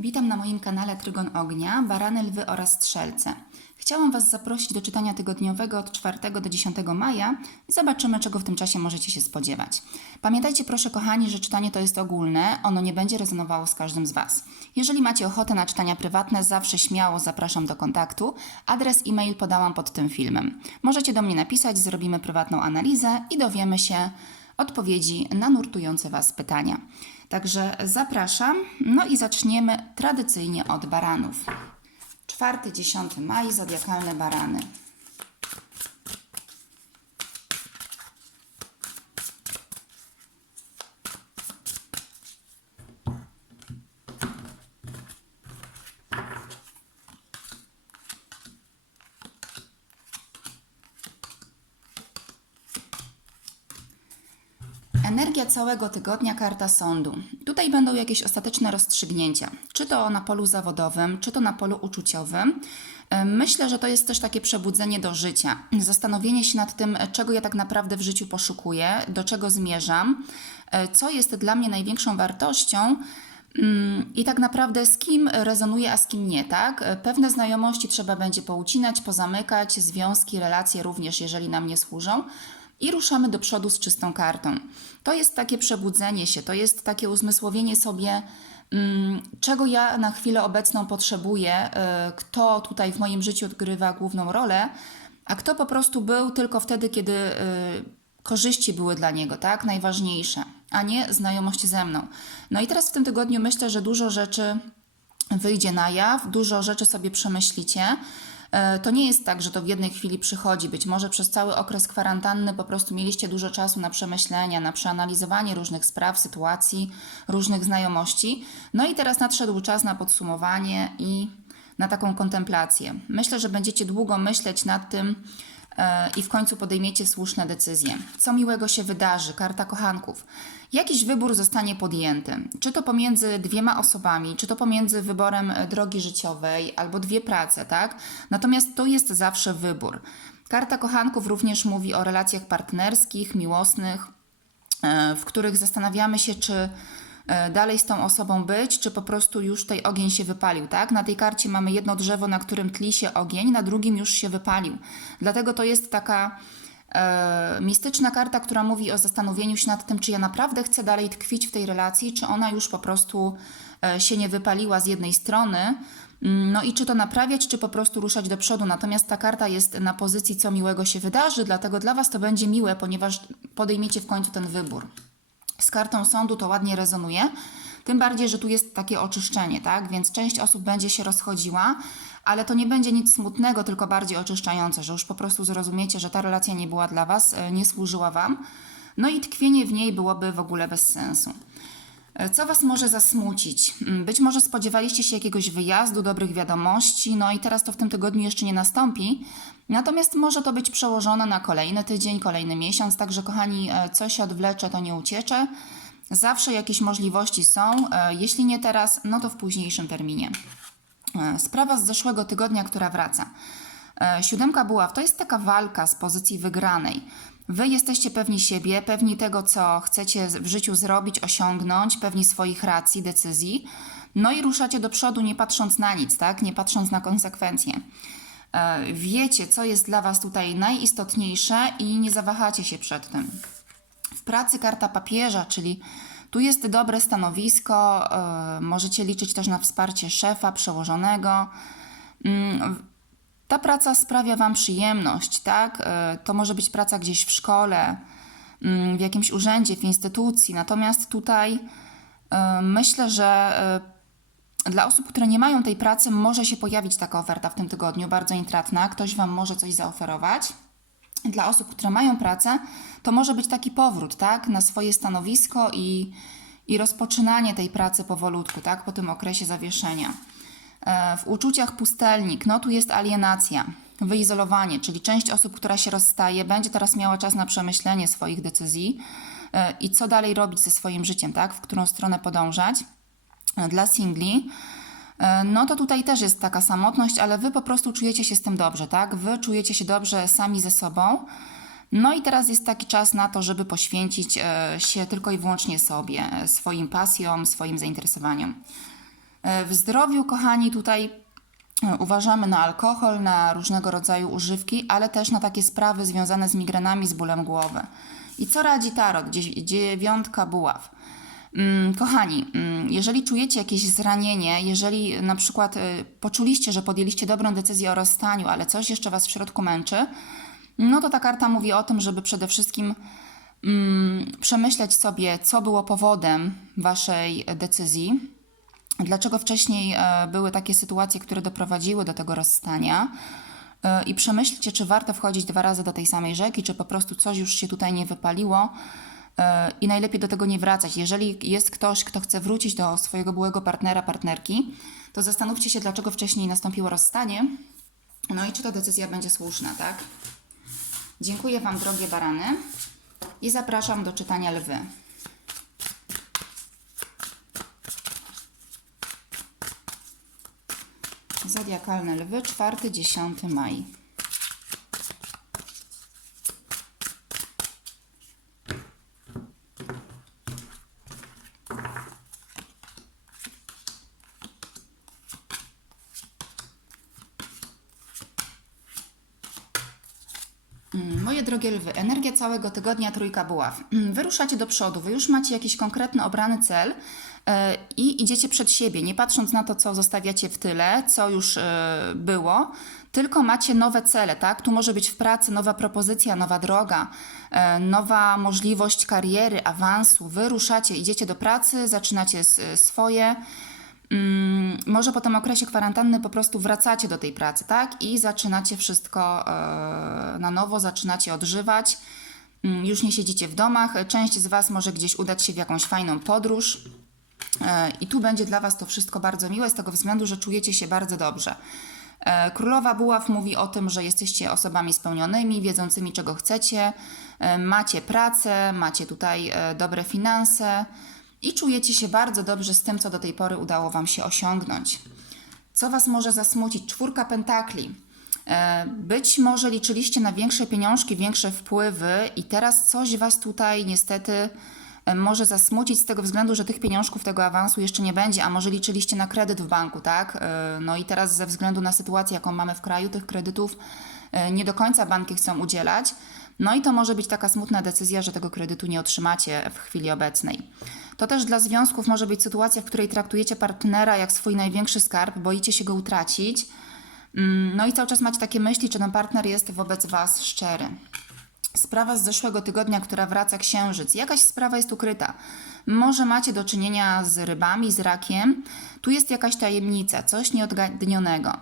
Witam na moim kanale Trygon Ognia, Barany, Lwy oraz Strzelce. Chciałam Was zaprosić do czytania tygodniowego od 4 do 10 maja i zobaczymy, czego w tym czasie możecie się spodziewać. Pamiętajcie proszę kochani, że czytanie to jest ogólne, ono nie będzie rezonowało z każdym z Was. Jeżeli macie ochotę na czytania prywatne, zawsze śmiało zapraszam do kontaktu. Adres e-mail podałam pod tym filmem. Możecie do mnie napisać, zrobimy prywatną analizę i dowiemy się odpowiedzi na nurtujące Was pytania. Także zapraszam. No i zaczniemy tradycyjnie od baranów. 4-10 maj, zodiakalne barany. Energia całego tygodnia, karta sądu. Tutaj będą jakieś ostateczne rozstrzygnięcia, czy to na polu zawodowym, czy to na polu uczuciowym. Myślę, że to jest też takie przebudzenie do życia, zastanowienie się nad tym, czego ja tak naprawdę w życiu poszukuję, do czego zmierzam, e, co jest dla mnie największą wartością. Mm, I tak naprawdę z kim rezonuje, a z kim nie, tak? E, Pewne znajomości trzeba będzie poucinać, pozamykać, związki, relacje również, jeżeli nam nie służą i ruszamy do przodu z czystą kartą. To jest takie przebudzenie się, to jest takie uzmysłowienie sobie, mm, czego ja na chwilę obecną potrzebuję, y, kto tutaj w moim życiu odgrywa główną rolę, a kto po prostu był tylko wtedy, kiedy y, korzyści były dla niego, tak? Najważniejsze, a nie znajomość ze mną. No i teraz w tym tygodniu myślę, że dużo rzeczy wyjdzie na jaw, dużo rzeczy sobie przemyślicie. E, To nie jest tak, że to w jednej chwili przychodzi. Być może przez cały okres kwarantanny po prostu mieliście dużo czasu na przemyślenia, na przeanalizowanie różnych spraw, sytuacji, różnych znajomości. No i teraz nadszedł czas na podsumowanie i na taką kontemplację. Myślę, że będziecie długo myśleć nad tym i w końcu podejmiecie słuszne decyzje. Co miłego się wydarzy? Karta kochanków. Jakiś wybór zostanie podjęty. Czy to pomiędzy dwiema osobami, czy to pomiędzy wyborem e, drogi życiowej, albo dwie prace, tak? Natomiast to jest zawsze wybór. Karta kochanków również mówi o relacjach partnerskich, miłosnych, e, w których zastanawiamy się, czy e, dalej z tą osobą być, czy po prostu już tej ogień się wypalił, tak? Na tej karcie mamy jedno drzewo, na którym tli się ogień, na drugim już się wypalił. Dlatego to jest taka e, mistyczna karta, która mówi o zastanowieniu się nad tym, czy ja naprawdę chcę dalej tkwić w tej relacji, czy ona już po prostu e, się nie wypaliła z jednej strony. Mm, No i czy to naprawiać, czy po prostu ruszać do przodu. Natomiast ta karta jest na pozycji, co miłego się wydarzy, dlatego dla Was to będzie miłe, ponieważ podejmiecie w końcu ten wybór. Z kartą sądu to ładnie rezonuje. Tym bardziej, że tu jest takie oczyszczenie, tak? Więc część osób będzie się rozchodziła, ale to nie będzie nic smutnego, tylko bardziej oczyszczające, że już po prostu zrozumiecie, że ta relacja nie była dla Was, e, nie służyła Wam. No i tkwienie w niej byłoby w ogóle bez sensu. Co Was może zasmucić? Mm, Być może spodziewaliście się jakiegoś wyjazdu, dobrych wiadomości, no i teraz to w tym tygodniu jeszcze nie nastąpi. Natomiast może to być przełożone na kolejny tydzień, kolejny miesiąc, także kochani, e, co się odwlecze, to nie uciecze. Zawsze jakieś możliwości są, e, jeśli nie teraz, no to w późniejszym terminie. E, Sprawa z zeszłego tygodnia, która wraca. Siódemka buław to jest taka walka z pozycji wygranej. Wy jesteście pewni siebie, pewni tego, co chcecie w życiu zrobić, osiągnąć, pewni swoich racji, decyzji. No i ruszacie do przodu, nie patrząc na nic, tak? Nie patrząc na konsekwencje. E, Wiecie, co jest dla Was tutaj najistotniejsze i nie zawahacie się przed tym. W pracy karta papieża, czyli tu jest dobre stanowisko, e, możecie liczyć też na wsparcie szefa, przełożonego. Ta praca sprawia Wam przyjemność, tak? E, To może być praca gdzieś w szkole, mm, w jakimś urzędzie, w instytucji. Natomiast tutaj e, myślę, że e, dla osób, które nie mają tej pracy, może się pojawić taka oferta w tym tygodniu, bardzo intratna. Ktoś Wam może coś zaoferować. Dla osób, które mają pracę, to może być taki powrót, tak, na swoje stanowisko i, i rozpoczynanie tej pracy powolutku, tak, po tym okresie zawieszenia. E, W uczuciach pustelnik, no tu jest alienacja, wyizolowanie, czyli część osób, która się rozstaje, będzie teraz miała czas na przemyślenie swoich decyzji e, i co dalej robić ze swoim życiem, tak, w którą stronę podążać. E, Dla singli, no to tutaj też jest taka samotność, ale wy po prostu czujecie się z tym dobrze, tak? Wy czujecie się dobrze sami ze sobą. No i teraz jest taki czas na to, żeby poświęcić się tylko i wyłącznie sobie, swoim pasjom, swoim zainteresowaniom. E, W zdrowiu, kochani, tutaj e, uważamy na alkohol, na różnego rodzaju używki, ale też na takie sprawy związane z migrenami, z bólem głowy. I co radzi tarot? Dzie- Dziewiątka buław. Mm, Kochani, mm, jeżeli czujecie jakieś zranienie, jeżeli na przykład y, poczuliście, że podjęliście dobrą decyzję o rozstaniu, ale coś jeszcze Was w środku męczy, no to ta karta mówi o tym, żeby przede wszystkim mm, przemyśleć sobie, co było powodem Waszej decyzji, dlaczego wcześniej e, były takie sytuacje, które doprowadziły do tego rozstania. E, I przemyślcie, czy warto wchodzić dwa razy do tej samej rzeki, czy po prostu coś już się tutaj nie wypaliło e, i najlepiej do tego nie wracać. Jeżeli jest ktoś, kto chce wrócić do swojego byłego partnera, partnerki, to zastanówcie się, dlaczego wcześniej nastąpiło rozstanie, no i czy ta decyzja będzie słuszna, tak? Dziękuję Wam, drogie barany, i zapraszam do czytania lwy. Zodiakalne lwy, 4-10 maj. Mm, Moje drogie lwy, energia całego tygodnia trójka buław. Mm, Wy ruszacie do przodu, wy już macie jakiś konkretny obrany cel i idziecie przed siebie, nie patrząc na to, co zostawiacie w tyle, co już e, było, tylko macie nowe cele, tak? Tu może być w pracy nowa propozycja, nowa droga, e, nowa możliwość kariery, awansu. Wy ruszacie, idziecie do pracy, zaczynacie swoje. Mm, może po tym okresie kwarantanny po prostu wracacie do tej pracy, tak? I zaczynacie wszystko e, na nowo, zaczynacie odżywać. Mm, Już nie siedzicie w domach. Część z Was może gdzieś udać się w jakąś fajną podróż. E, I tu będzie dla Was to wszystko bardzo miłe, z tego względu, że czujecie się bardzo dobrze. E, Królowa Buław mówi o tym, że jesteście osobami spełnionymi, wiedzącymi czego chcecie, e, macie pracę, macie tutaj dobre finanse i czujecie się bardzo dobrze z tym, co do tej pory udało Wam się osiągnąć. Co Was może zasmucić? Czwórka pentakli. Być może liczyliście na większe pieniążki, większe wpływy i teraz coś Was tutaj niestety może zasmucić z tego względu, że tych pieniążków, tego awansu jeszcze nie będzie, a może liczyliście na kredyt w banku, tak? E, No i teraz ze względu na sytuację, jaką mamy w kraju, tych kredytów e, nie do końca banki chcą udzielać. No i to może być taka smutna decyzja, że tego kredytu nie otrzymacie w chwili obecnej. To też dla związków może być sytuacja, w której traktujecie partnera jak swój największy skarb, boicie się go utracić. Mm, No i cały czas macie takie myśli, czy ten partner jest wobec Was szczery. Sprawa z zeszłego tygodnia, która wraca księżyc. Jakaś sprawa jest ukryta. Może macie do czynienia z rybami, z rakiem. Tu jest jakaś tajemnica, coś nieodgadnionego.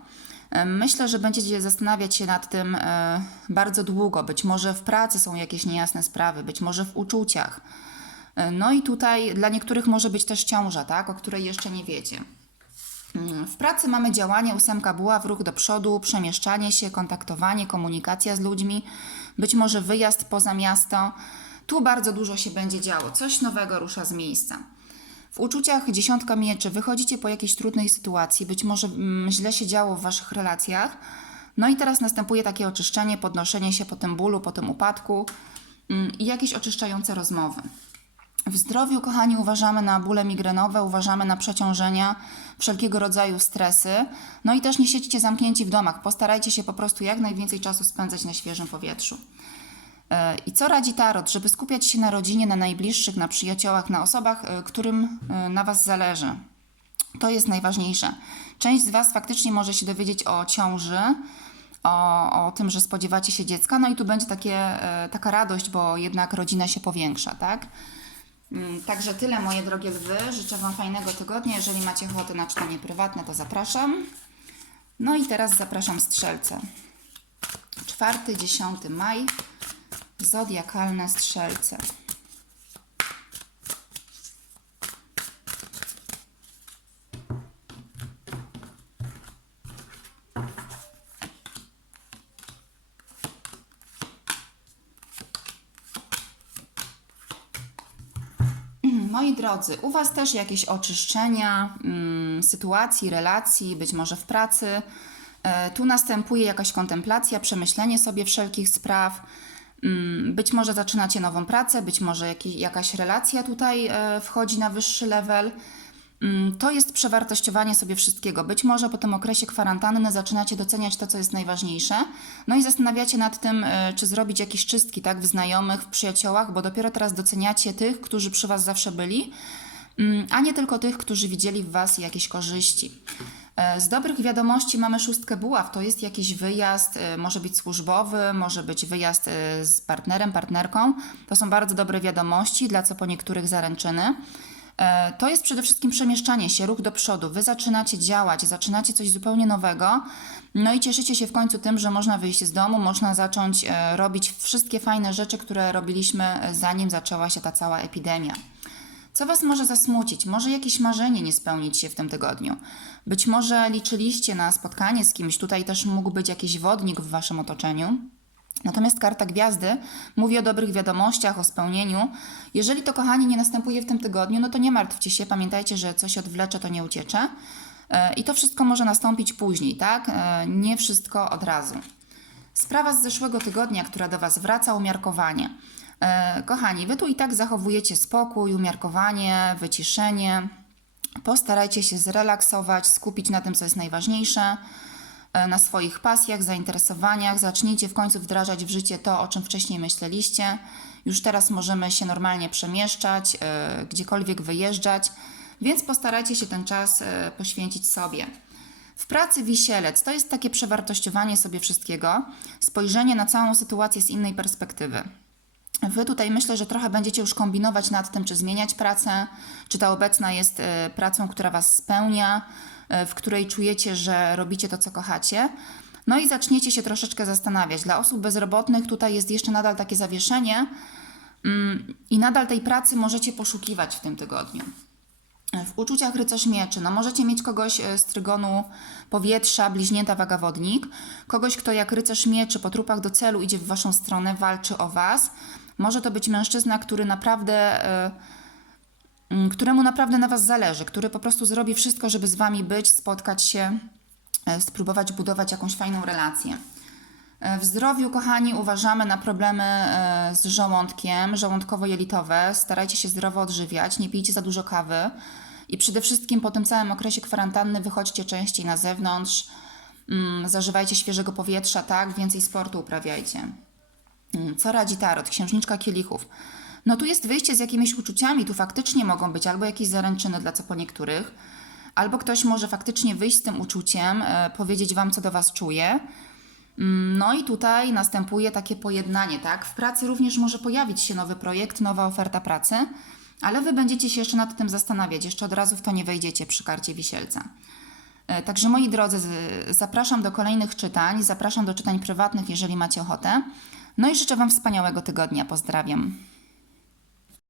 Myślę, że będziecie zastanawiać się nad tym e, bardzo długo. Być może w pracy są jakieś niejasne sprawy, być może w uczuciach. E, No i tutaj dla niektórych może być też ciąża, tak, o której jeszcze nie wiecie. Mm, W pracy mamy działanie ósemka buław, ruch do przodu, przemieszczanie się, kontaktowanie, komunikacja z ludźmi, być może wyjazd poza miasto. Tu bardzo dużo się będzie działo, coś nowego rusza z miejsca. W uczuciach dziesiątka mieczy, wychodzicie po jakiejś trudnej sytuacji, być może mm, źle się działo w waszych relacjach. No i teraz następuje takie oczyszczenie, podnoszenie się po tym bólu, po tym upadku mm, i jakieś oczyszczające rozmowy. W zdrowiu, kochani, uważamy na bóle migrenowe, uważamy na przeciążenia, wszelkiego rodzaju stresy. No i też nie siedźcie zamknięci w domach. Postarajcie się po prostu jak najwięcej czasu spędzać na świeżym powietrzu. E, I co radzi Tarot? Żeby skupiać się na rodzinie, na najbliższych, na przyjaciołach, na osobach, e, którym e, na Was zależy. To jest najważniejsze. Część z Was faktycznie może się dowiedzieć o ciąży, o, o tym, że spodziewacie się dziecka, no i tu będzie takie, taka radość, bo jednak rodzina się powiększa, tak? Mm, Także tyle, moje drogie lwy. Życzę Wam fajnego tygodnia. Jeżeli macie ochotę na czytanie prywatne, to zapraszam. No i teraz zapraszam strzelce. 4-10 maj. Zodiakalne strzelce. Moi drodzy, u Was też jakieś oczyszczenia mm, sytuacji, relacji, być może w pracy. E, tu następuje jakaś kontemplacja, przemyślenie sobie wszelkich spraw. Mm, być może zaczynacie nową pracę, być może jakaś relacja tutaj e, wchodzi na wyższy level. Mm, To jest przewartościowanie sobie wszystkiego. Być może po tym okresie kwarantanny zaczynacie doceniać to, co jest najważniejsze, no i zastanawiacie nad tym, y, czy zrobić jakieś czystki tak, w znajomych, w przyjaciołach, bo dopiero teraz doceniacie tych, którzy przy Was zawsze byli, mm, a nie tylko tych, którzy widzieli w Was jakieś korzyści. E, Z dobrych wiadomości mamy szóstkę buław. To jest jakiś wyjazd, e, może być służbowy, może być wyjazd e, z partnerem, partnerką. To są bardzo dobre wiadomości, dla co po niektórych zaręczyny. E, To jest przede wszystkim przemieszczanie się, ruch do przodu. Wy zaczynacie działać, zaczynacie coś zupełnie nowego, no i cieszycie się w końcu tym, że można wyjść z domu, można zacząć e, robić wszystkie fajne rzeczy, które robiliśmy e, zanim zaczęła się ta cała epidemia. Co Was może zasmucić? Może jakieś marzenie nie spełnić się w tym tygodniu? Być może liczyliście na spotkanie z kimś, tutaj też mógł być jakiś wodnik w Waszym otoczeniu. Natomiast karta gwiazdy mówi o dobrych wiadomościach, o spełnieniu. Jeżeli to, kochani, nie następuje w tym tygodniu, no to nie martwcie się, pamiętajcie, że coś odwlecze, to nie uciecze. E, I to wszystko może nastąpić później, tak? E, Nie wszystko od razu. Sprawa z zeszłego tygodnia, która do Was wraca, umiarkowanie. E, kochani, Wy tu i tak zachowujecie spokój, umiarkowanie, wyciszenie. Postarajcie się zrelaksować, skupić na tym, co jest najważniejsze, na swoich pasjach, zainteresowaniach. Zacznijcie w końcu wdrażać w życie to, o czym wcześniej myśleliście. Już teraz możemy się normalnie przemieszczać, e, gdziekolwiek wyjeżdżać, więc postarajcie się ten czas e, poświęcić sobie. W pracy wisielec to jest takie przewartościowanie sobie wszystkiego, spojrzenie na całą sytuację z innej perspektywy. Wy tutaj myślę, że trochę będziecie już kombinować nad tym, czy zmieniać pracę, czy ta obecna jest e, pracą, która Was spełnia, e, w której czujecie, że robicie to, co kochacie. No i zaczniecie się troszeczkę zastanawiać. Dla osób bezrobotnych tutaj jest jeszcze nadal takie zawieszenie mm, i nadal tej pracy możecie poszukiwać w tym tygodniu. W uczuciach rycerz mieczy, no możecie mieć kogoś e, z trygonu powietrza, bliźnięta waga wodnik, kogoś, kto jak rycerz mieczy po trupach do celu idzie w waszą stronę, walczy o was. Może to być mężczyzna, który naprawdę, e, mm, któremu naprawdę na was zależy, który po prostu zrobi wszystko, żeby z wami być, spotkać się, e, spróbować budować jakąś fajną relację. E, W zdrowiu, kochani, uważamy na problemy z żołądkiem, żołądkowo-jelitowe. Starajcie się zdrowo odżywiać, nie pijcie za dużo kawy i przede wszystkim po tym całym okresie kwarantanny wychodźcie częściej na zewnątrz, mm, zażywajcie świeżego powietrza, tak, więcej sportu uprawiajcie. Mm, Co radzi tarot? Księżniczka kielichów. No tu jest wyjście z jakimiś uczuciami, tu faktycznie mogą być albo jakieś zaręczyny dla co po niektórych, albo ktoś może faktycznie wyjść z tym uczuciem, e, powiedzieć wam, co do was czuje. Mm, No i tutaj następuje takie pojednanie, tak? W pracy również może pojawić się nowy projekt, nowa oferta pracy, ale wy będziecie się jeszcze nad tym zastanawiać, jeszcze od razu w to nie wejdziecie przy karcie wisielca. E, Także moi drodzy, zapraszam do kolejnych czytań, zapraszam do czytań prywatnych, jeżeli macie ochotę. No i życzę Wam wspaniałego tygodnia. Pozdrawiam.